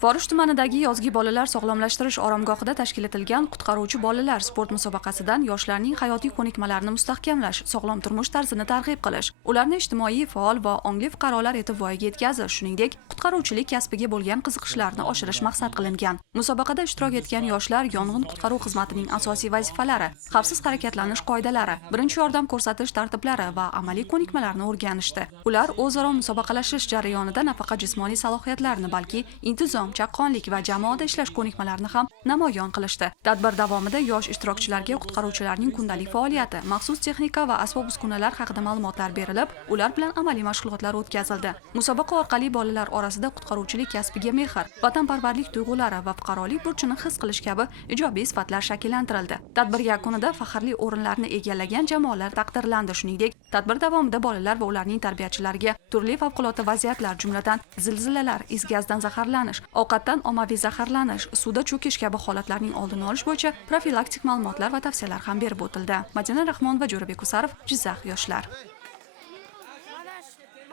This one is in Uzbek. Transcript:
Forish tumanidagi yozgi bolalar sog'lomlashtirish oromgohida tashkil etilgan qutqaruvchi bolalar sport musobaqasidan yoshlarning hayotiy ko'nikmalarini mustahkamlash, sog'lom turmush tarzini targ'ib qilish, ularni ijtimoiy, faol va ongli fuqarolar etib voyaga yetkazish, shuningdek, qutqaruvchilik kasbiga bo'lgan qiziqishlarini oshirish maqsad qilingan. Musobaqada ishtirok etgan yoshlar yong'in qutqaruv xizmatining asosiy vazifalari, xavfsiz harakatlanish qoidalari, birinchi yordam ko'rsatish tartiblari va amaliy ko'nikmalarni o'rganishdi. Ular o'zaro musobaqalashish jarayonida nafaqat jismoniy salohiyatlarni, balki intizom, chaqqonlik va jamoada ishlash ko'nikmalarini ham namoyon qilishdi. Tadbir davomida yosh ishtirokchilarga qutqaruvchilarning kundalik faoliyati, maxsus texnika va asbob-uskunalar haqida ma'lumotlar berilib, ular bilan amaliy mashg'ulotlar o'tkazildi. Musobaqa orqali bolalar orasida qutqaruvchilik kasbiga mehr, vatanparvarlik tuyg'ulari va fuqarolik burchini his qilish kabi ijobiy sifatlar shakllantirildi. Tadbir yakunida faxrli o'rinlarni egallagan jamoalar taqdirlandi. Shuningdek, tadbir davomida bolalar va ularning tarbiyachilariga turli favqulodda vaziyatlar, jumladan zilzilalar, is gazdan zaharlanish, ovqatdan ommaviy zaharlanish, suvda cho'kish kabi holatlarning oldini olish bo'yicha profilaktik ma'lumotlar va tavsiyalar ham berib o'tildi. Madina Rahmon va Jo'rabek Usarov, Jizzax yoshlar.